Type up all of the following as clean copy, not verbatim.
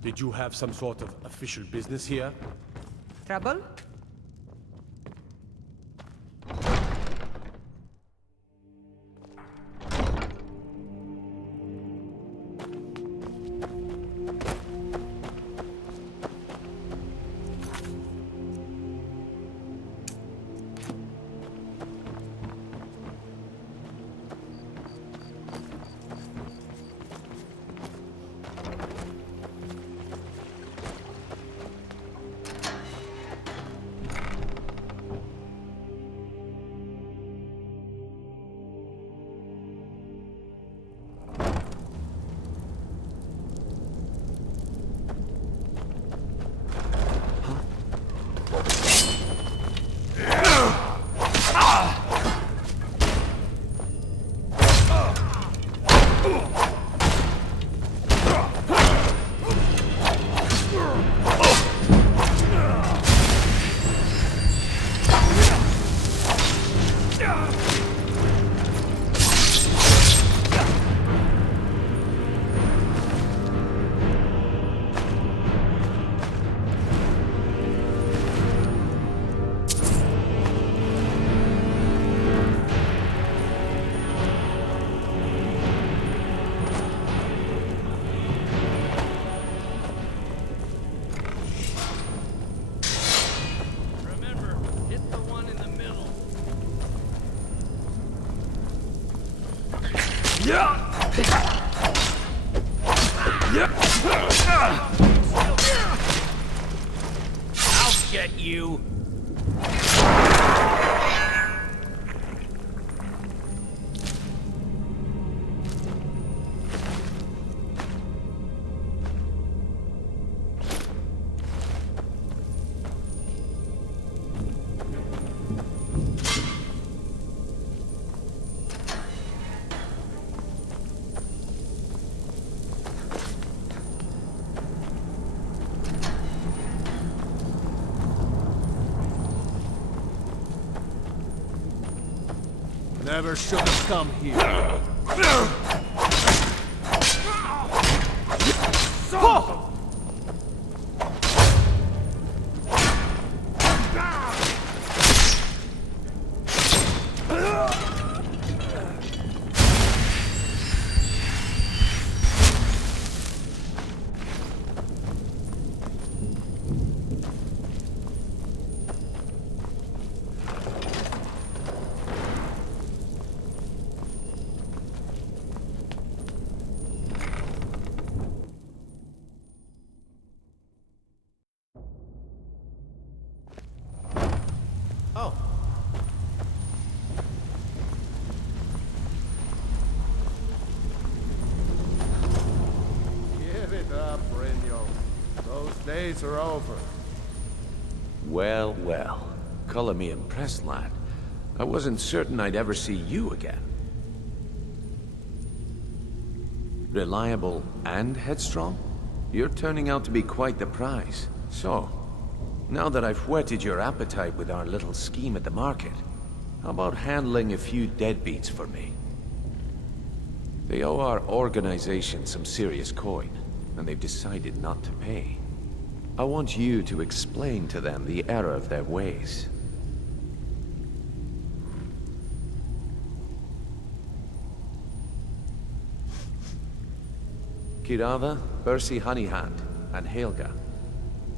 Did you have some sort of official business here? Trouble? I'll get you. Never should have come here. Oh. Give it up, Brynjo. Those days are over. Well, well. Color me impressed, lad. I wasn't certain I'd ever see you again. Reliable and headstrong? You're turning out to be quite the prize. So, now that I've whetted your appetite with our little scheme at the market, how about handling a few deadbeats for me? They owe our organization some serious coin, and they've decided not to pay. I want you to explain to them the error of their ways. Kirava, Percy Honeyhand, and Helga.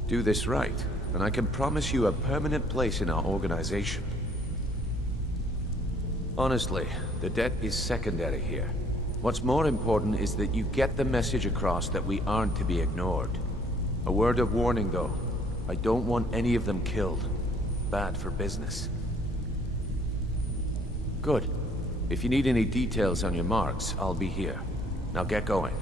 Do this right, and I can promise you a permanent place in our organization. Honestly, the debt is secondary here. What's more important is that you get the message across that we aren't to be ignored. A word of warning, though. I don't want any of them killed. Bad for business. Good. If you need any details on your marks, I'll be here. Now get going.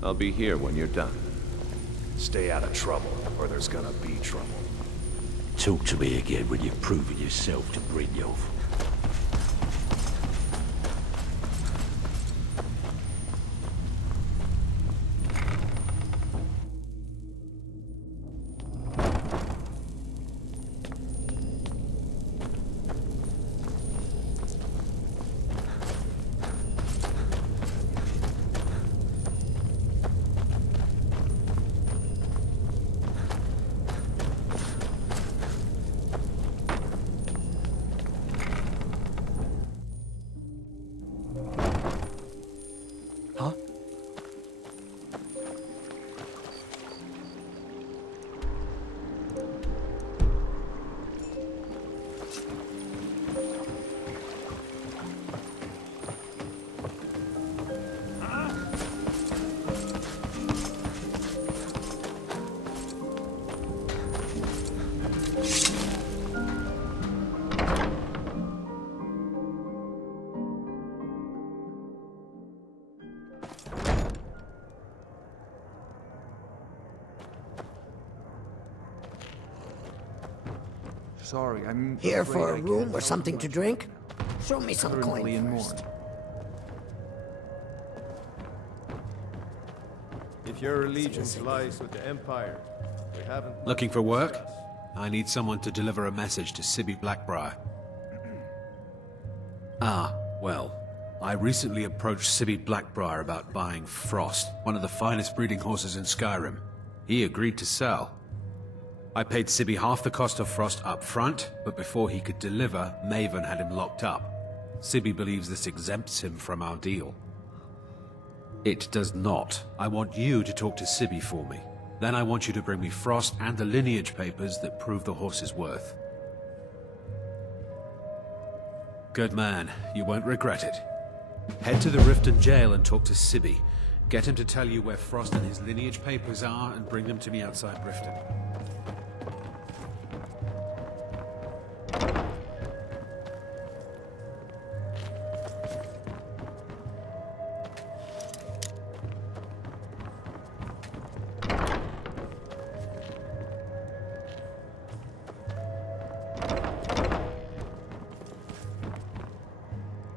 I'll be here when you're done. Stay out of trouble, or there's gonna be trouble. Talk to me again when you've proven yourself to Brynjolf. Sorry, I'm Here afraid for I a can't room or help something you to much. drink? Show me some Currently coin in first. mourning. If your allegiance lies with the Empire, we haven't... much Looking to for work? discuss. I need someone to deliver a message to Sibby Blackbriar. Well, I recently approached Sibby Blackbriar about buying Frost, one of the finest breeding horses in Skyrim. He agreed to sell. I paid Sibby half the cost of Frost up front, but before he could deliver, Maven had him locked up. Sibby believes this exempts him from our deal. It does not. I want you to talk to Sibby for me. Then I want you to bring me Frost and the lineage papers that prove the horse's worth. Good man. You won't regret it. Head to the Riften jail and talk to Sibby. Get him to tell you where Frost and his lineage papers are and bring them to me outside Riften.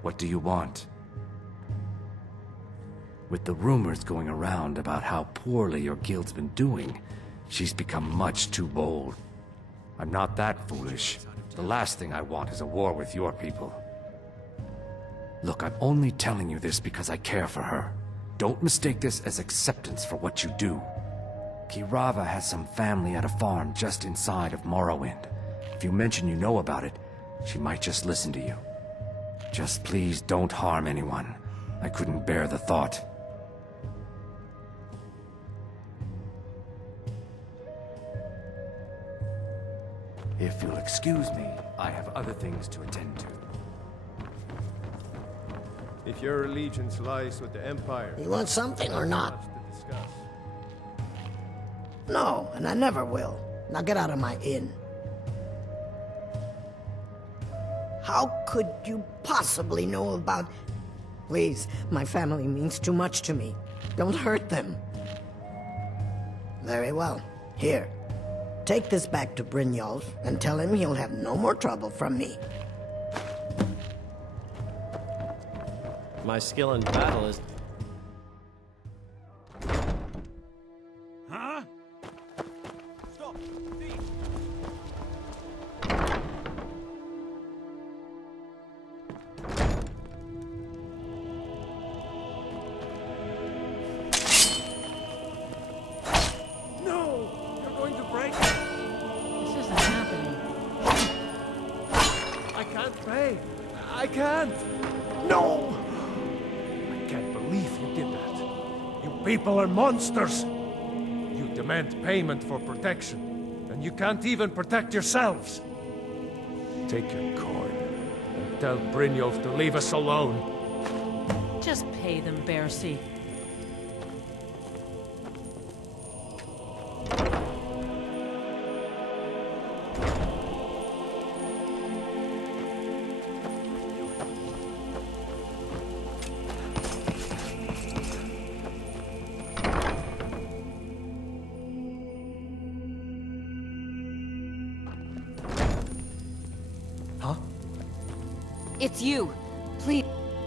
What do you want? With the rumors going around about how poorly your guild's been doing, she's become much too bold. I'm not that foolish. The last thing I want is a war with your people. Look, I'm only telling you this because I care for her. Don't mistake this as acceptance for what you do. Kirava has some family at a farm just inside of Morrowind. If you mention you know about it, she might just listen to you. Just please don't harm anyone. I couldn't bear the thought. If you'll excuse me, I have other things to attend to. If your allegiance lies with the Empire... You want something or not? much to discuss. No, and I never will. Now get out of my inn. How could you possibly know about... Please, my family means too much to me. Don't hurt them. Very well. Here. Take this back to Brynjolf and tell him he'll have no more trouble from me. My skill in battle is... Huh? Stop! Thief! No! You're going to break... This isn't happening. I can't pay! I can't! No! I can't believe you did that. You people are monsters! You demand payment for protection, and you can't even protect yourselves! Take your coin, and tell Brynjolf to leave us alone. Just pay them, Bersi. It's you! Please.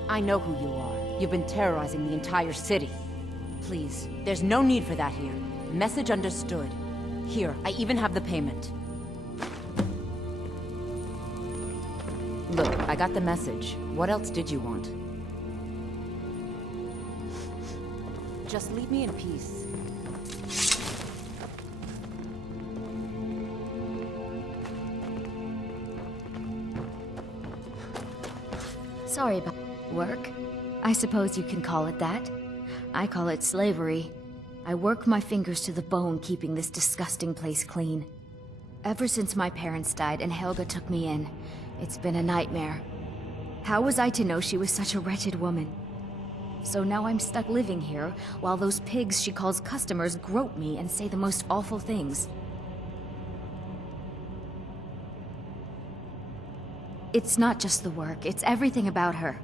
I know who you are. You've been terrorizing the entire city. Please, there's no need for that here. Message understood. Here, I even have the payment. Look, I got the message. What else did you want? Just leave me in peace. Sorry about work. I suppose you can call it that. I call it slavery. I work my fingers to the bone keeping this disgusting place clean. Ever since my parents died and Helga took me in, it's been a nightmare. How was I to know she was such a wretched woman? So now I'm stuck living here, while those pigs she calls customers grope me and say the most awful things. It's not just the work, it's everything about her.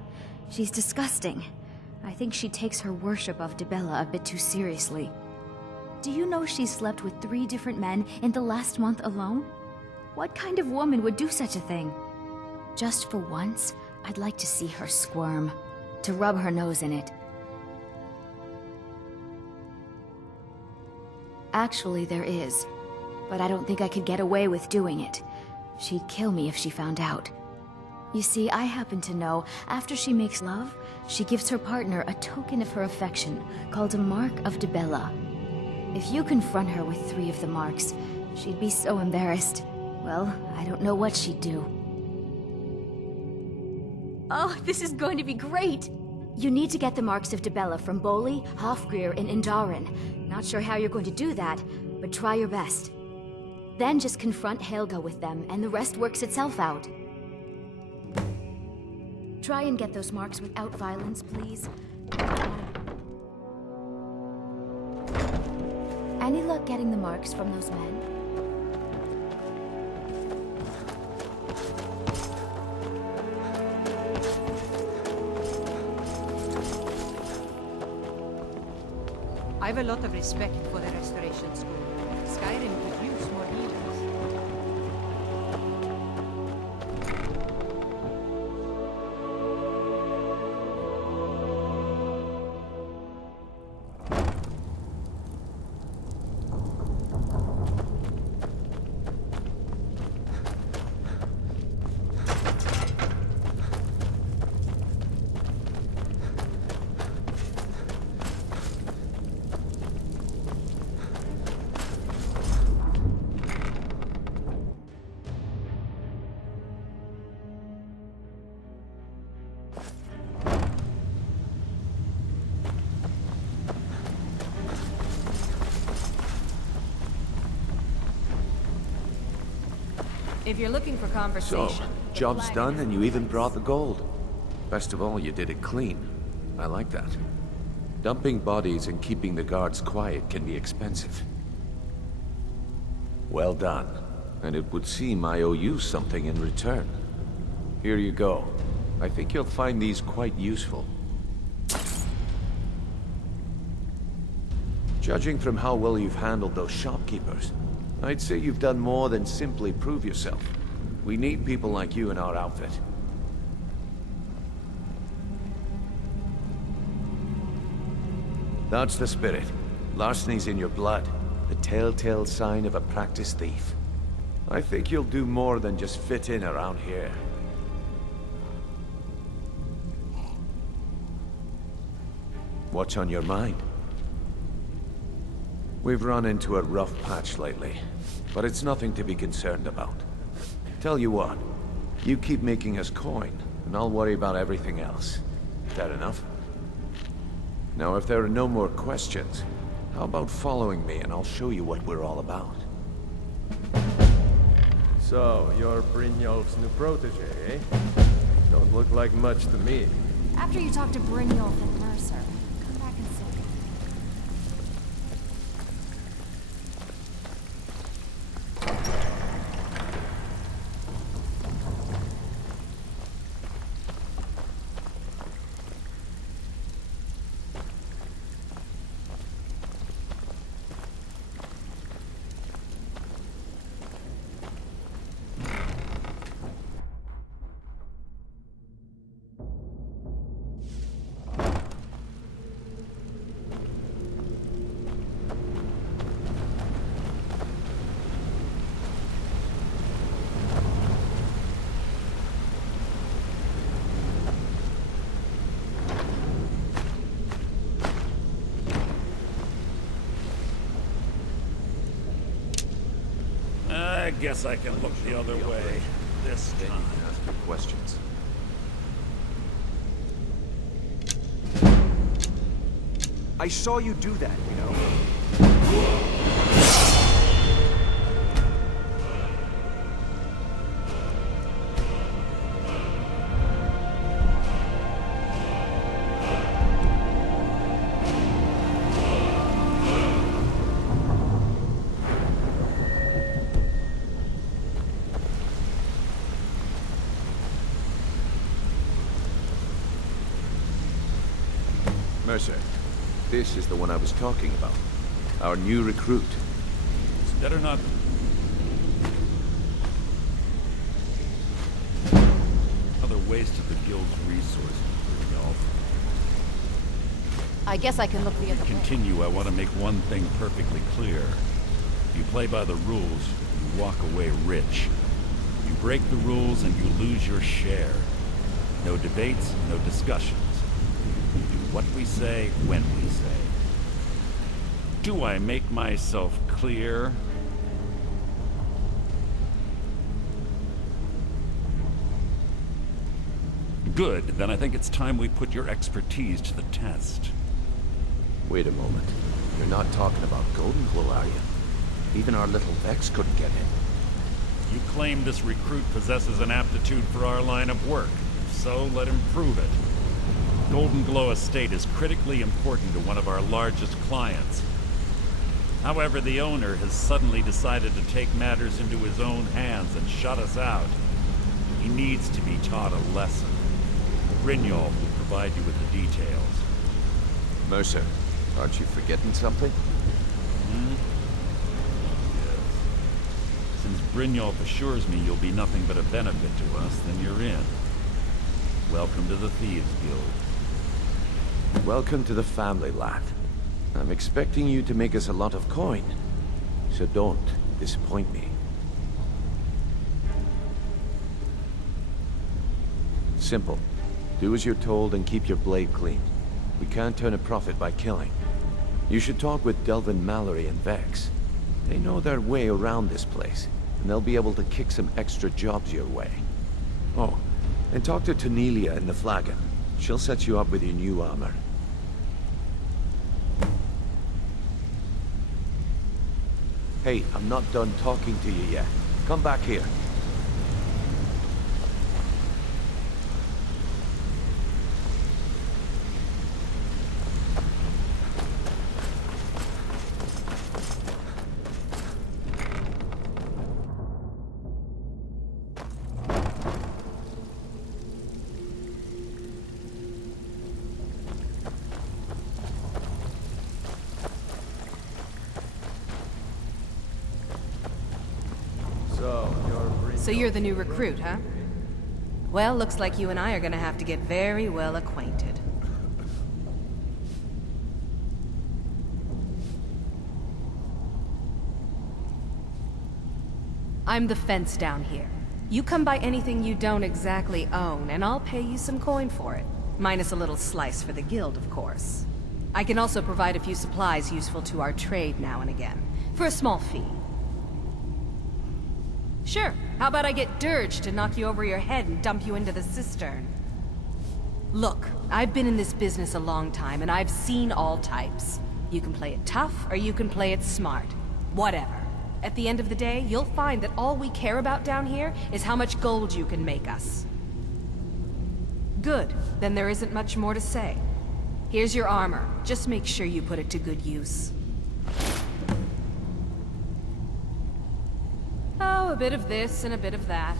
She's disgusting. I think she takes her worship of Dibella a bit too seriously. Do you know she slept with 3 different men in the last month alone? What kind of woman would do such a thing? Just for once, I'd like to see her squirm. To rub her nose in it. Actually, there is. But I don't think I could get away with doing it. She'd kill me if she found out. You see, I happen to know, after she makes love, she gives her partner a token of her affection, called a Mark of Dibella. If you confront her with 3 of the marks, she'd be so embarrassed. Well, I don't know what she'd do. Oh, this is going to be great! You need to get the marks of Dibella from Boli, Hofgrir, and Indaren. Not sure how you're going to do that, but try your best. Then just confront Helga with them, and the rest works itself out. Try and get those marks without violence, please. Any luck getting the marks from those men? I've a lot of respect for the Restoration School. Skyrim could use more leaders. If you're looking for conversation... So, job's done and you even brought the gold. Best of all, you did it clean. I like that. Dumping bodies and keeping the guards quiet can be expensive. Well done. And it would seem I owe you something in return. Here you go. I think you'll find these quite useful. Judging from how well you've handled those shopkeepers, I'd say you've done more than simply prove yourself. We need people like you in our outfit. That's the spirit. Larceny's in your blood. The telltale sign of a practiced thief. I think you'll do more than just fit in around here. What's on your mind? We've run into a rough patch lately, but it's nothing to be concerned about. Tell you what, you keep making us coin, and I'll worry about everything else. That enough? Now, if there are no more questions, how about following me and I'll show you what we're all about? So, you're Brynjolf's new protege, eh? Don't look like much to me. After you talk to Brynjolf and Mercer, come back and see. I guess I can look the other way this Then time. you can ask your questions. I saw you do that, you know. Mercer, this is the one I was talking about. Our new recruit. It's better not... wasted the guild's resources, Brynjolf. I guess I can look the other way. Continue, I want to make one thing perfectly clear. If you play by the rules, you walk away rich. You break the rules and you lose your share. No debates, no discussions. We do what we say, when we say. Do I make myself clear? Good, then I think it's time we put your expertise to the test. Wait a moment. You're not talking about Golden Glow, are you? Even our little Vex couldn't get in. You claim this recruit possesses an aptitude for our line of work. So let him prove it. Golden Glow Estate is critically important to one of our largest clients. However, the owner has suddenly decided to take matters into his own hands and shut us out. He needs to be taught a lesson. Brynjolf will provide you with the details. Mercer, aren't you forgetting something? Yes. Since Brynjolf assures me you'll be nothing but a benefit to us, then you're in. Welcome to the Thieves Guild. Welcome to the family, lad. I'm expecting you to make us a lot of coin. So don't disappoint me. Simple. Do as you're told and keep your blade clean. We can't turn a profit by killing. You should talk with Delvin Mallory and Vex. They know their way around this place, and they'll be able to kick some extra jobs your way. Oh, and talk to Tanelia in the Flagon. She'll set you up with your new armor. Hey, I'm not done talking to you yet. Come back here. So you're the new recruit, huh? Well, looks like you and I are gonna have to get very well acquainted. I'm the fence down here. You come by anything you don't exactly own, and I'll pay you some coin for it. Minus a little slice for the guild, of course. I can also provide a few supplies useful to our trade now and again, for a small fee. Sure. How about I get Dirge to knock you over your head and dump you into the cistern? Look, I've been in this business a long time, and I've seen all types. You can play it tough, or you can play it smart. Whatever. At the end of the day, you'll find that all we care about down here is how much gold you can make us. Good. Then there isn't much more to say. Here's your armor. Just make sure you put it to good use. Oh, a bit of this and a bit of that.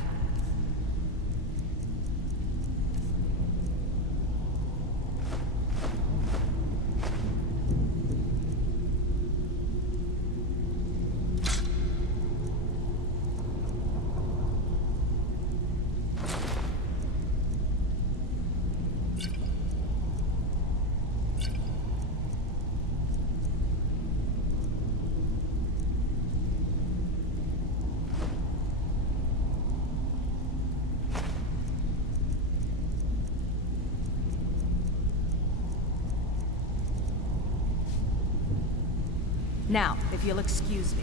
Now, if you'll excuse me.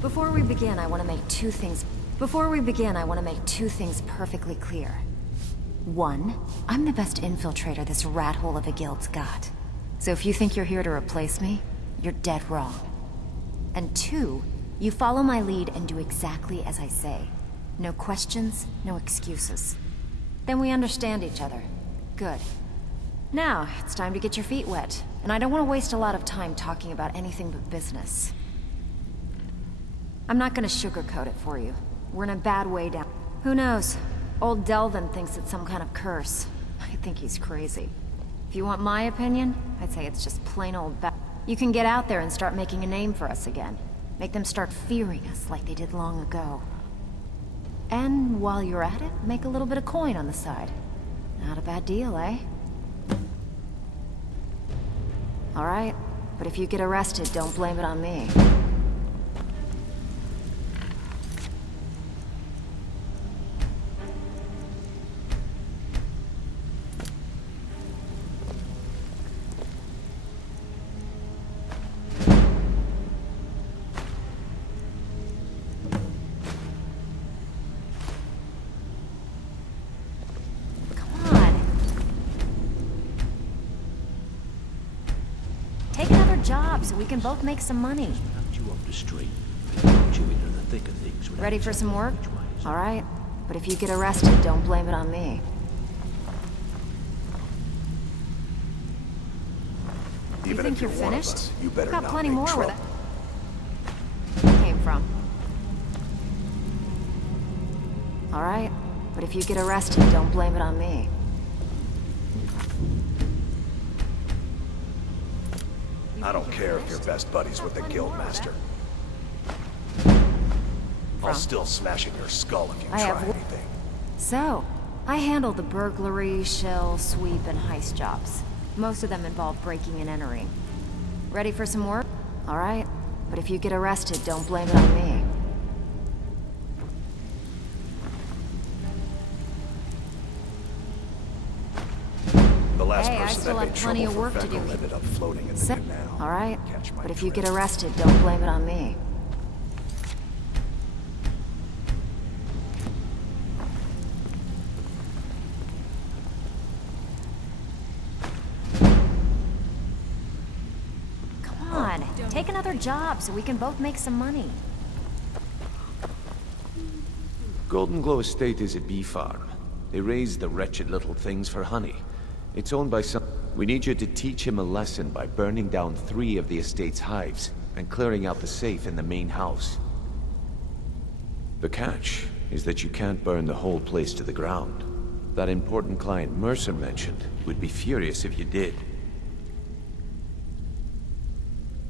Before we begin, I want to make two things perfectly clear. One, I'm the best infiltrator this rat hole of a guild's got. So if you think you're here to replace me, you're dead wrong. And two, you follow my lead and do exactly as I say. No questions, no excuses. Then we understand each other. Good. Now, it's time to get your feet wet. And I don't want to waste a lot of time talking about anything but business. I'm not gonna sugarcoat it for you. We're in a bad way down. Who knows? Old Delvin thinks it's some kind of curse. I think he's crazy. If you want my opinion, I'd say it's just plain old bad. You can get out there and start making a name for us again. Make them start fearing us like they did long ago. And while you're at it, make a little bit of coin on the side. Not a bad deal, eh? Alright, but if you get arrested, don't blame it on me. Job so we can both make some money. You off the street, put you into the thick of things. Ready for some work? All right, but if you get arrested, don't blame it on me. You think you're finished? You better got not plenty make more trouble. where that came from. All right, but if you get arrested, don't blame it on me. I don't care if you're best buddies with the Guildmaster. I'll still smash in your skull if you try anything. So, I handle the burglary, shell, sweep, and heist jobs. Most of them involve breaking and entering. Ready for some work? All right, but if you get arrested, don't blame it on me. The last Hey, I person still that have made plenty trouble of for work to Venom do. ended up floating in the canal. All right, Catch my but if you get drift. arrested, don't blame it on me. Come on, take another job so we can both make some money. Golden Glow Estate is a bee farm. They raise the wretched little things for honey. It's owned by some... We need you to teach him a lesson by burning down 3 of the estate's hives and clearing out the safe in the main house. The catch is that you can't burn the whole place to the ground. That important client Mercer mentioned would be furious if you did.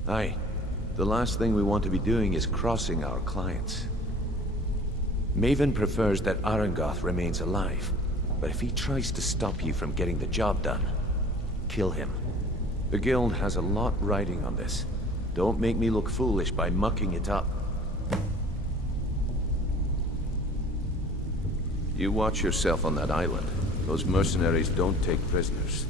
Aye, the last thing we want to be doing is crossing our clients. Maven prefers that Arangoth remains alive, but if he tries to stop you from getting the job done, kill him. The Guild has a lot riding on this. Don't make me look foolish by mucking it up. You watch yourself on that island. Those mercenaries don't take prisoners.